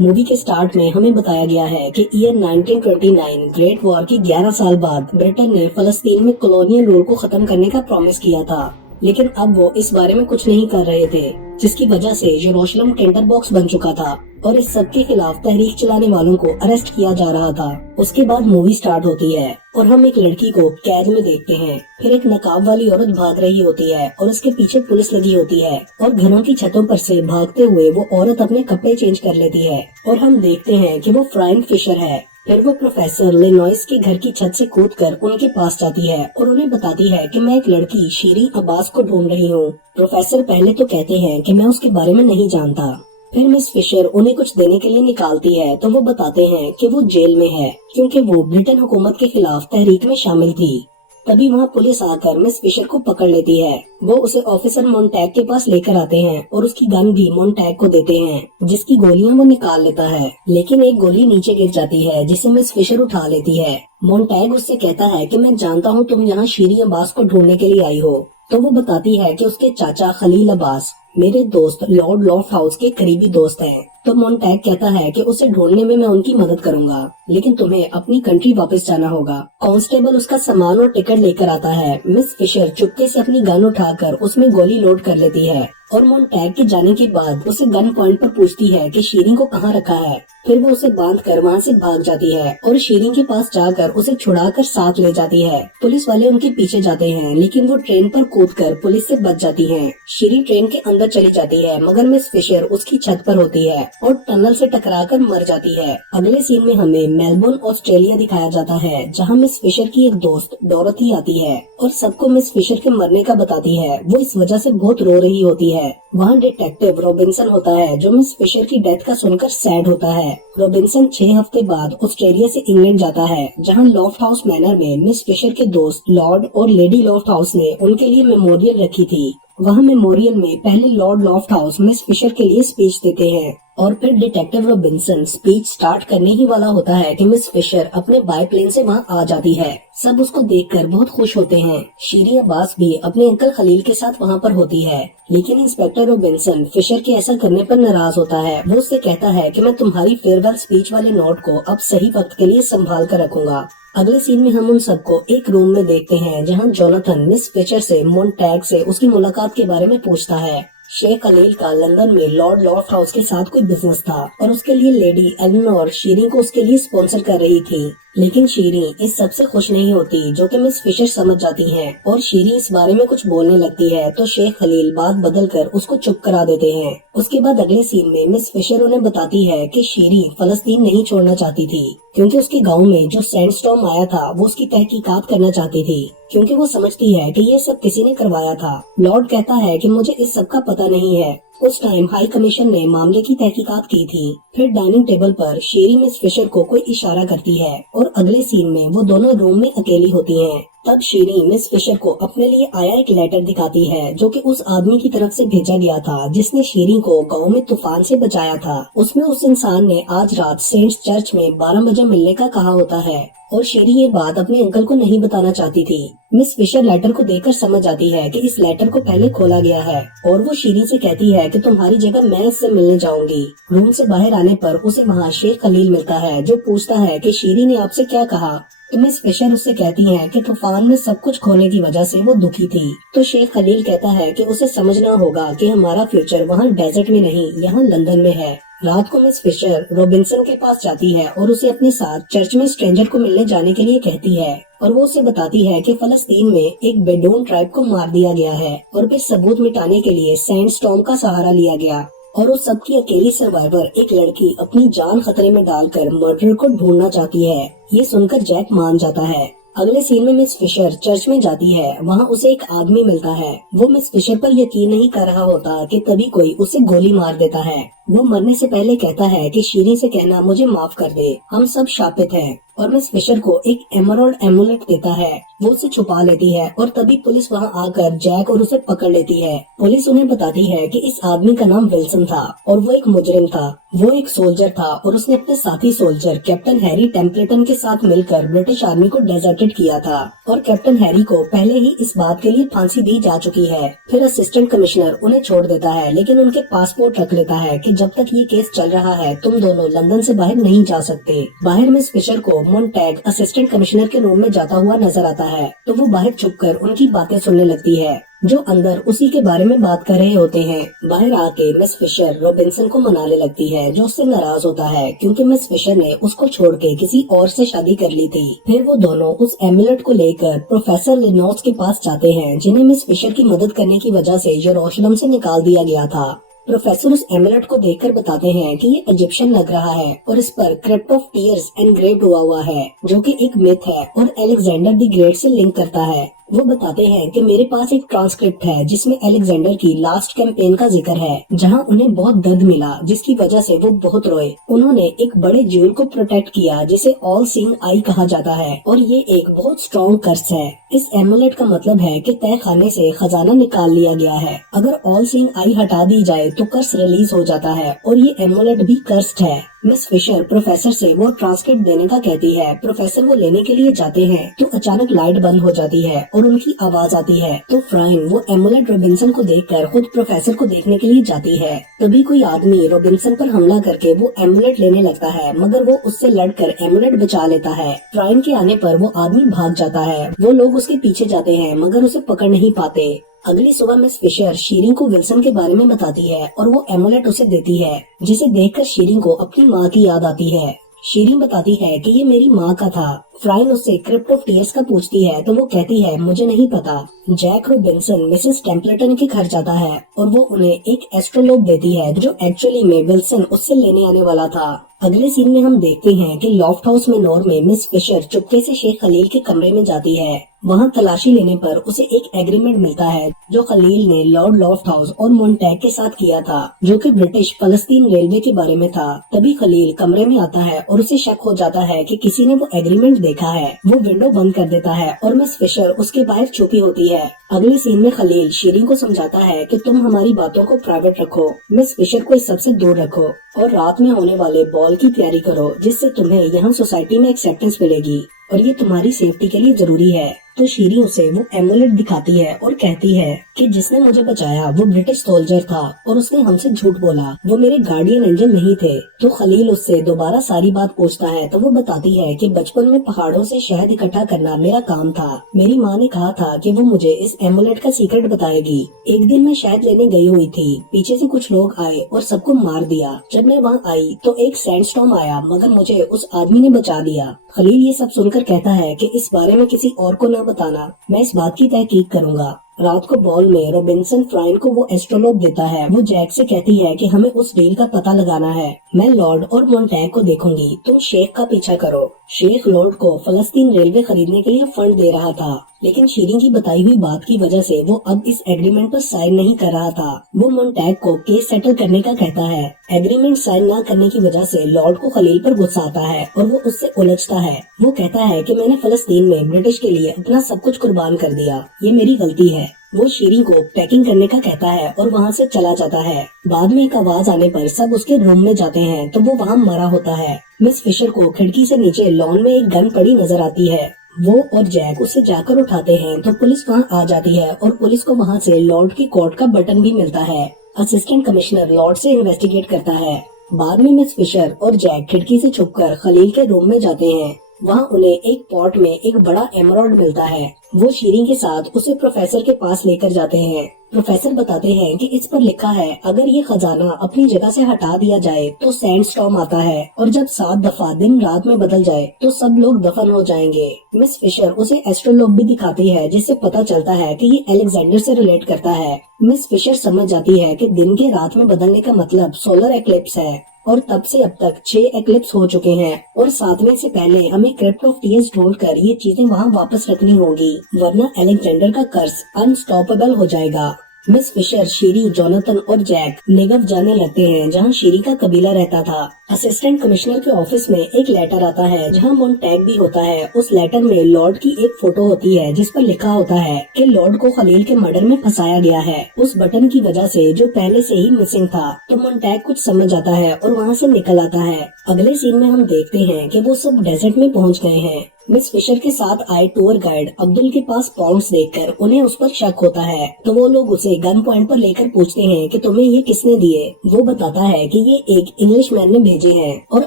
Movie के start में हमें बताया गया है कि ईयर 1929 ग्रेट वॉर के 11 साल बाद ब्रिटेन ने फलस्तीन में कॉलोनियल रूल को खत्म करने का प्रॉमिस किया था, लेकिन अब वो इस बारे में कुछ नहीं कर रहे थे, जिसकी वजह से यरूशलेम टिंडर बॉक्स बन चुका था और इस सब के खिलाफ तहरीक चलाने वालों को अरेस्ट किया जा रहा था। उसके बाद मूवी स्टार्ट होती है और हम एक लड़की को कैद में देखते हैं। फिर एक नकाब वाली औरत भाग रही होती है और उसके पीछे पुलिस लगी होती है और घरों की छतों पर से भागते हुए वो औरत अपने कपड़े चेंज कर लेती है और हम देखते हैं कि वो फ्राइन फिशर है। फिर वो प्रोफेसर लेनॉइस के घर की छत से कूदकर उनके पास जाती है और उन्हें बताती है कि मैं एक लड़की शीरीन अब्बास को ढूंढ रही हूँ। प्रोफेसर पहले तो कहते हैं कि मैं उसके बारे में नहीं जानता। फिर मिस फिशर उन्हें कुछ देने के लिए निकालती है तो वो बताते हैं कि वो जेल में है क्योंकि वो ब्रिटेन हुकूमत के खिलाफ तहरीक में शामिल थी। तभी वहाँ पुलिस आकर मिस फिशर को पकड़ लेती है। वो उसे ऑफिसर मोन्टैग के पास लेकर आते हैं और उसकी गन भी मोन्टैग को देते हैं, जिसकी गोलियां वो निकाल लेता है, लेकिन एक गोली नीचे गिर जाती है जिसे मिस फिशर उठा लेती है। मोन्टैग उससे कहता है कि मैं जानता हूँ तुम यहाँ शीरीन अब्बास को ढूंढने के लिए आई हो। तो वो बताती है कि उसके चाचा खलील अब्बास मेरे दोस्त लॉर्ड लॉफ्ट हाउस के करीबी दोस्त हैं। तो मोन्टैग कहता है कि उसे ढूंढने में मैं उनकी मदद करूंगा, लेकिन तुम्हें अपनी कंट्री वापस जाना होगा। कांस्टेबल उसका सामान और टिकट लेकर आता है। मिस फिशर चुपके से अपनी गन उठाकर उसमें गोली लोड कर लेती है और मोन्टैग के जाने के बाद उसे गन पॉइंट पर पूछती है कि शीरीन को कहाँ रखा है। फिर वो उसे बांधकर वहाँ से भाग जाती है और शीरीन के पास जाकर उसे छुड़ाकर साथ ले जाती है। पुलिस वाले उनके पीछे जाते हैं, लेकिन वो ट्रेन पर कूदकर पुलिस से बच जाती हैं। शीरीन ट्रेन के अंदर चली जाती है, मगर मिस फिशर उसकी छत पर होती है और टनल से टकराकर मर जाती है। अगले सीन में हमें मेलबोर्न ऑस्ट्रेलिया दिखाया जाता है, जहाँ मिस फिशर की एक दोस्त डोरथी आती है और सबको मिस फिशर के मरने का बताती है। वो इस वजह से बहुत रो रही होती है। वहाँ डिटेक्टिव रॉबिन्सन होता है जो मिस फिशर की डेथ का सुनकर सैड होता है। रॉबिन्सन 6 हफ्ते बाद ऑस्ट्रेलिया से इंग्लैंड जाता है, जहाँ लॉफ्ट हाउस मैनर में मिस फिशर के दोस्त लॉर्ड और लेडी लॉफ्ट हाउस ने उनके लिए मेमोरियल रखी थी। वहाँ मेमोरियल में पहले Lord loft house miss Fisher के लिए स्पीच देते हैं और फिर डिटेक्टिव रॉबिन्सन स्पीच स्टार्ट करने ही वाला होता है कि मिस फिशर अपने बाईप्लेन से वहाँ आ जाती है। सब उसको देखकर बहुत खुश होते हैं। शीरीन अब्बास भी अपने अंकल खलील के साथ वहाँ पर होती है, लेकिन इंस्पेक्टर रॉबिन्सन फिशर के ऐसा करने पर नाराज होता है। वो उससे कहता है कि मैं तुम्हारी फेयरवेल स्पीच वाले नोट को अब सही वक्त के लिए संभाल कर रखूंगा। अगले सीन में हम उन सबको एक रूम में देखते हैं, जहाँ जोनाथन मिस फिशर से मोन्टैग से उसकी मुलाकात के बारे में पूछता है। शेख खलील का लंदन में लॉर्ड लॉफ्ट हाउस के साथ कोई बिजनेस था और उसके लिए लेडी एलेनोर शीरीन को उसके लिए स्पॉन्सर कर रही थी, लेकिन शीरीन इस सबसे खुश नहीं होती, जो कि मिस फिशर समझ जाती हैं और शीरीन इस बारे में कुछ बोलने लगती है तो शेख खलील बात बदलकर उसको चुप करा देते हैं। उसके बाद अगले सीन में मिस फिशर उन्हें बताती है कि शीरीन फलस्तीन नहीं छोड़ना चाहती थी, क्योंकि उसके गाँव में जो सैंडस्टॉर्म आया था वो उसकी तहकीकात करना चाहती थी, क्योंकि वो समझती है कि ये सब किसी ने करवाया था। लॉर्ड कहता है कि मुझे इस सब का पता नहीं है। उस टाइम हाई कमीशन ने मामले की तहकीकात की थी। फिर डाइनिंग टेबल पर शीरीन मिस फिशर को कोई इशारा करती है और अगले सीन में वो दोनों रूम में अकेली होती हैं। तब शीरीन मिस फिशर को अपने लिए आया एक लेटर दिखाती है, जो कि उस आदमी की तरफ से भेजा गया था जिसने शीरीन को गांव में तूफान से बचाया था। उसमें उस इंसान ने आज रात सेंट्स चर्च में 12 बजे मिलने का कहा होता है और शीरीन ये बात अपने अंकल को नहीं बताना चाहती थी। मिस फिशर लेटर को देखकर समझ जाती है कि इस लेटर को पहले खोला गया है और वो शीरीन से कहती है कि तुम्हारी जगह मैं इससे मिलने जाऊंगी। रूम से बाहर आने पर उसे वहाँ शेख खलील मिलता है, जो पूछता है कि शीरीन ने आपसे क्या कहा। तो मिस फिशर उससे कहती है कि तूफान में सब कुछ खोने की वजह से वो दुखी थी। तो शेख खलील कहता है कि उसे समझना होगा कि हमारा फ्यूचर वहाँ डेजर्ट में नहीं, यहाँ लंदन में है। रात को मिस फिशर रॉबिन्सन के पास जाती है और उसे अपने साथ चर्च में स्ट्रेंजर को मिलने जाने के लिए कहती है और वो उसे बताती है कि फलस्तीन में एक बेडून ट्राइब को मार दिया गया है और फिर सबूत मिटाने के लिए सैंडस्टॉर्म का सहारा लिया गया और उस सबकी अकेली सर्वाइवर एक लड़की अपनी जान खतरे में डालकर मर्डर को ढूंढना चाहती है। ये सुनकर जैक मान जाता है। अगले सीन में मिस फिशर चर्च में जाती है। वहाँ उसे एक आदमी मिलता है। वो मिस फिशर पर यकीन नहीं कर रहा होता कि तभी कोई उसे गोली मार देता है। वो मरने से पहले कहता है कि शीरीन से कहना मुझे माफ कर दे, हम सब शापित हैं। और मिस फिशर को एक एमराल्ड एमुलेट देता है। वो उसे छुपा लेती है और तभी पुलिस वहाँ आकर जैक और उसे पकड़ लेती है। पुलिस उन्हें बताती है कि इस आदमी का नाम विल्सन था और वो एक मुजरिम था। वो एक सोल्जर था और उसने अपने साथी सोल्जर कैप्टन हैरी टेम्पलेटन के साथ मिलकर ब्रिटिश आर्मी को डेजर्टेड किया था और कैप्टन हैरी को पहले ही इस बात के लिए फांसी दी जा चुकी है। फिर असिस्टेंट कमिश्नर उन्हें छोड़ देता है, लेकिन उनके पासपोर्ट रख लेता है कि जब तक ये केस चल रहा है तुम दोनों लंदन से बाहर नहीं जा सकते। बाहर मिस फिशर को मोन्टैग असिस्टेंट कमिश्नर के रूम में जाता हुआ नजर आता है, तो वो बाहर छुपकर उनकी बातें सुनने लगती है जो अंदर उसी के बारे में बात कर रहे होते हैं। बाहर आके मिस फिशर रॉबिन्सन को मनाने लगती है, जो उससे नाराज होता है क्योंकि मिस फिशर ने उसको छोड़ के किसी और से शादी कर ली थी। फिर वो दोनों उस एमुलेट को लेकर प्रोफेसर लिनोस के पास जाते हैं, जिन्हें मिस फिशर की मदद करने की वजह से यरूशलेम से निकाल दिया गया था। प्रोफेसर उस एमुलेट को देखकर बताते हैं कि ये इजिप्शियन लग रहा है और इस पर क्रिप्ट ऑफ टीयर्स एनग्रेव्ड हुआ है, जो कि एक मिथ है और अलेक्जेंडर द ग्रेट से लिंक करता है। वो बताते हैं कि मेरे पास एक ट्रांसक्रिप्ट है जिसमें अलेक्जेंडर की लास्ट कैंपेन का जिक्र है, जहां उन्हें बहुत दर्द मिला जिसकी वजह से वो बहुत रोए। उन्होंने एक बड़े ज्यूल को प्रोटेक्ट किया जिसे ऑल सीइंग आई कहा जाता है और ये एक बहुत स्ट्रॉन्ग कर्स है। इस एमुलेट का मतलब है कि तय खाने से खजाना निकाल लिया गया है। अगर ऑल सीइंग आई हटा दी जाए तो कर्स रिलीज हो जाता है और ये एमुलेट भी कर्स्ड है। मिस फिशर प्रोफेसर से वो ट्रांसक्रिप्ट देने का कहती है। प्रोफेसर वो लेने के लिए जाते हैं तो अचानक लाइट बंद हो जाती है और उनकी आवाज आती है, तो फ्राइन वो एमुलेट रॉबिन्सन को देखकर खुद प्रोफेसर को देखने के लिए जाती है। तभी कोई आदमी रॉबिन्सन पर हमला करके वो एमुलेट लेने लगता है, मगर वो उससे लड़कर एमुलेट बचा लेता है। फ्राइन के आने पर वो आदमी भाग जाता है। वो लोग उसके पीछे जाते हैं मगर उसे पकड़ नहीं पाते। अगली सुबह मिस फिशर शीरिंग को विल्सन के बारे में बताती है और वो एमुलेट उसे देती है, जिसे देखकर शीरिंग को अपनी माँ की याद आती है। शीरिंग बताती है कि ये मेरी माँ का था। फ्राइन उससे क्रिप्ट ऑफ टीयर्स का पूछती है तो वो कहती है मुझे नहीं पता। जैक रॉबिन्सन मिसेस टेम्पलेटन के घर जाता है और वो उन्हें एक एस्ट्रोलोब देती है जो एक्चुअली में विल्सन उससे लेने आने वाला था। अगले सीन में हम देखते हैं कि लॉफ्ट हाउस में नॉर में मिस फिशर चुपके से शेख खलील के कमरे में जाती है। वहाँ तलाशी लेने पर उसे एक एग्रीमेंट मिलता है जो खलील ने लॉर्ड लॉफ्ट हाउस और मोन्टैग के साथ किया था, जो कि ब्रिटिश फलस्तीन रेलवे के बारे में था। तभी खलील कमरे में आता है और उसे शक हो जाता है कि किसी ने वो एग्रीमेंट देखा है। वो विंडो बंद कर देता है और मिस फिशर उसके बाहर छुपी होती है। अगले सीन में खलील शीरिंग को समझाता है कि तुम हमारी बातों को प्राइवेट रखो, मिस फिशर को इस सबसे दूर रखो और रात में होने वाले बॉल की तैयारी करो, जिससे तुम्हें यहाँ सोसाइटी में एक्सेप्टेंस मिलेगी और ये तुम्हारी सेफ्टी के लिए जरूरी है। तो शीरी उसे वो एमुलेट दिखाती है और कहती है कि जिसने मुझे बचाया वो ब्रिटिश सोल्जर था और उसने हमसे झूठ बोला, वो मेरे गार्डियन एंजल नहीं थे। तो खलील उससे दोबारा सारी बात पूछता है तो वो बताती है कि बचपन में पहाड़ों से शहद इकट्ठा करना मेरा काम था। मेरी माँ ने कहा था कि वो मुझे इस एमुलेट का सीक्रेट बताएगी। एक दिन मैं शहद लेने गई हुई थी, पीछे से कुछ लोग आए और सबको मार दिया। जब मैं वहाँ आई तो एक सैंडस्टॉर्म आया, मगर मुझे उस आदमी ने बचा दिया। खलील ये सब सुनकर कहता है कि इस बारे में किसी और को न बताना, मैं इस बात की तहकीक करूंगा। रात को बॉल में रॉबिन्सन फ्राइन को वो एस्ट्रोलोब देता है। वो जैक से कहती है कि हमें उस डील का पता लगाना है। मैं लॉर्ड और मोन्टैग को देखूंगी, तुम शेख का पीछा करो। शेख लॉर्ड को फलस्तीन रेलवे खरीदने के लिए फंड दे रहा था, लेकिन शीरिंग की बताई हुई बात की वजह से वो अब इस एग्रीमेंट पर साइन नहीं कर रहा था। वो मोन्टैग को केस सेटल करने का कहता है। एग्रीमेंट साइन न करने की वजह से लॉर्ड को खलील पर गुस्सा आता है और वो उससे उलझता है। वो कहता है कि मैंने फलस्तीन में ब्रिटिश के लिए अपना सब कुछ कुर्बान कर दिया, ये मेरी गलती है। वो शीरिंग को पैकिंग करने का कहता है और वहाँ से चला जाता है। बाद में एक आवाज आने पर सब उसके रूम में जाते हैं तो वो वहाँ मरा होता है। मिस फिशर को खिड़की से नीचे लॉन में एक गन पड़ी नजर आती है। वो और जैक उसे जाकर उठाते हैं तो पुलिस वहाँ आ जाती है और पुलिस को वहाँ से लॉर्ड की कोर्ट का बटन भी मिलता है। असिस्टेंट कमिश्नर लॉर्ड से इन्वेस्टिगेट करता है। बाद में मिस फिशर और जैक खिड़की से छुपकर खलील के रूम में जाते हैं। वहाँ उन्हें एक पॉट में एक बड़ा एमराल्ड मिलता है। वो शीरिंग के साथ उसे प्रोफेसर के पास लेकर जाते हैं। प्रोफेसर बताते हैं कि इस पर लिखा है अगर ये खजाना अपनी जगह से हटा दिया जाए तो सैंडस्टॉर्म आता है और जब 7 दफा दिन रात में बदल जाए तो सब लोग दफन हो जाएंगे। मिस फिशर उसे एस्ट्रोलोब भी दिखाती है, जिससे पता चलता है कि ये अलेक्जेंडर से रिलेट करता है। मिस फिशर समझ जाती है कि दिन के रात में बदलने का मतलब सोलर एक्लिप्स है और तब से अब तक 6 एक्लिप्स हो चुके हैं और 7वें से पहले हमें क्रिप्ट ऑफ टीयर्स ढूंढकर ये चीजें वहाँ वापस रखनी होगी, वरना अलेक्जेंडर का कर्स अनस्टॉपेबल हो जाएगा। मिस फिशर, शीरी, जोनाथन और जैक नेगव जाने लगते हैं जहां शीरी का कबीला रहता था। असिस्टेंट कमिश्नर के ऑफिस में एक लेटर आता है जहां मोन्टैग भी होता है। उस लेटर में लॉर्ड की एक फोटो होती है जिस पर लिखा होता है कि लॉर्ड को खलील के मर्डर में फंसाया गया है, उस बटन की वजह से जो पहले से ही मिसिंग था। तो मोन्टैग कुछ समझ जाता है और वहाँ से निकल आता है। अगले सीन में हम देखते हैं कि वो सब डेजर्ट में पहुँच गए हैं। मिस फिशर के साथ आए टूर गाइड अब्दुल के पास पाउंड्स देखकर उन्हें उस पर शक होता है, तो वो लोग उसे गन पॉइंट पर लेकर पूछते हैं कि तुम्हें ये किसने दिए। वो बताता है कि ये एक इंग्लिश मैन ने भेजे हैं और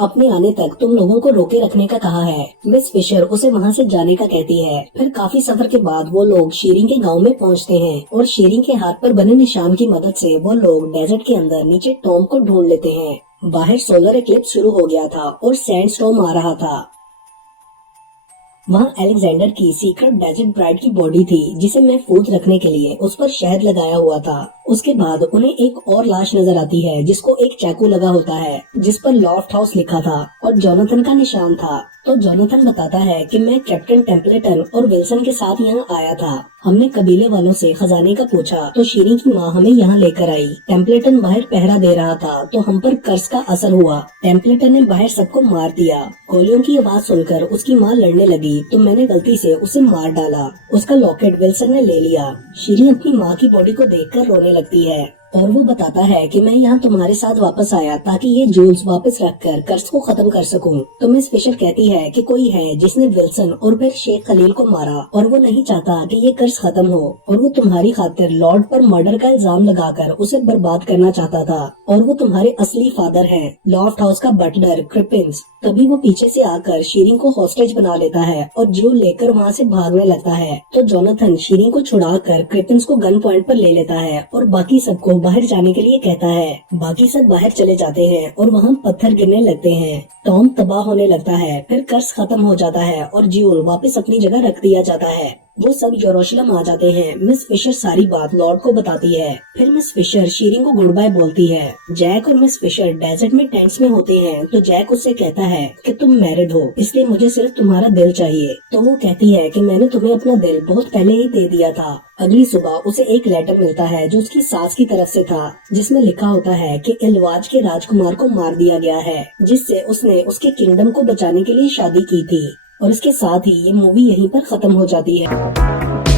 अपने आने तक तुम लोगों को रोके रखने का कहा है। मिस फिशर उसे वहाँ से जाने का कहती है। फिर काफी सफर के बाद वो लोग शीरिंग के गाँव में पहुँचते हैं और शीरिंग के हाथ पर बने निशान की मदद से वो लोग डेजर्ट के अंदर नीचे टॉम को ढूंढ लेते हैं। बाहर सोलर इक्लिप्स शुरू हो गया था और सैंड स्टॉर्म आ रहा था। वहाँ अलेक्जेंडर की सीक्रेट डेजर्ट ब्राइड की बॉडी थी जिसे महफूज रखने के लिए उस पर शहद लगाया हुआ था। उसके बाद उन्हें एक और लाश नजर आती है जिसको एक चाकू लगा होता है जिस पर लॉफ्ट हाउस लिखा था और जोनाथन का निशान था। तो जोनाथन बताता है कि मैं कैप्टन टेम्पलेटन और विल्सन के साथ यहाँ आया था। हमने कबीले वालों से खजाने का पूछा तो शीरी की माँ हमें यहाँ लेकर आई। टेम्पलेटन बाहर पहरा दे रहा था तो हम पर कर्ज का असर हुआ। टेम्पलेटन ने बाहर सबको मार दिया। गोलियों की आवाज सुनकर उसकी माँ लड़ने लगी तो मैंने गलती से उसे मार डाला। उसका लॉकेट विल्सन ने ले लिया। शीरी अपनी माँ की बॉडी को देखकर रोने लगती है और वो बताता है कि मैं यहाँ तुम्हारे साथ वापस आया ताकि ये जूल्स वापस रखकर कर्ज को खत्म कर सकूं। तो मिस फिशर कहती है कि कोई है जिसने विल्सन और फिर शेख खलील को मारा और वो नहीं चाहता कि ये कर्ज खत्म हो और वो तुम्हारी खातिर लॉर्ड पर मर्डर का इल्जाम लगाकर उसे बर्बाद करना चाहता था और वो तुम्हारे असली फादर हैं, लॉफ्ट हाउस का बटलर क्रिपिंस। तभी वो पीछे से आकर शीरिंग को हॉस्टेज बना लेता है और जूल लेकर वहाँ से भागने लगता है। तो जोनाथन शीरिंग को छुड़ाकर क्रिपिंस को गन पॉइंट पर ले लेता है और बाकी सबको बाहर जाने के लिए कहता है। बाकी सब बाहर चले जाते हैं और वहाँ पत्थर गिरने लगते हैं। टॉम तबाह होने लगता है। फिर कर्ज खत्म हो जाता है और ज्यूल वापस अपनी जगह रख दिया जाता है। वो सब यरूशलेम आ जाते हैं। मिस फिशर सारी बात लॉर्ड को बताती है। फिर मिस फिशर शीरिंग को गुड बाय बोलती है। जैक और मिस फिशर डेजर्ट में टेंट्स में होते हैं तो जैक उससे कहता है कि तुम मैरिड हो इसलिए मुझे सिर्फ तुम्हारा दिल चाहिए। तो वो कहती है कि मैंने तुम्हें अपना दिल बहुत पहले ही दे दिया था। अगली सुबह उसे एक लेटर मिलता है जो उसकी सास की तरफ से था जिसमें लिखा होता है कि इलवाज के राजकुमार को मार दिया गया है जिससे उसने उसके किंगडम को बचाने के लिए शादी की थी। और इसके साथ ही ये मूवी यहीं पर खत्म हो जाती है।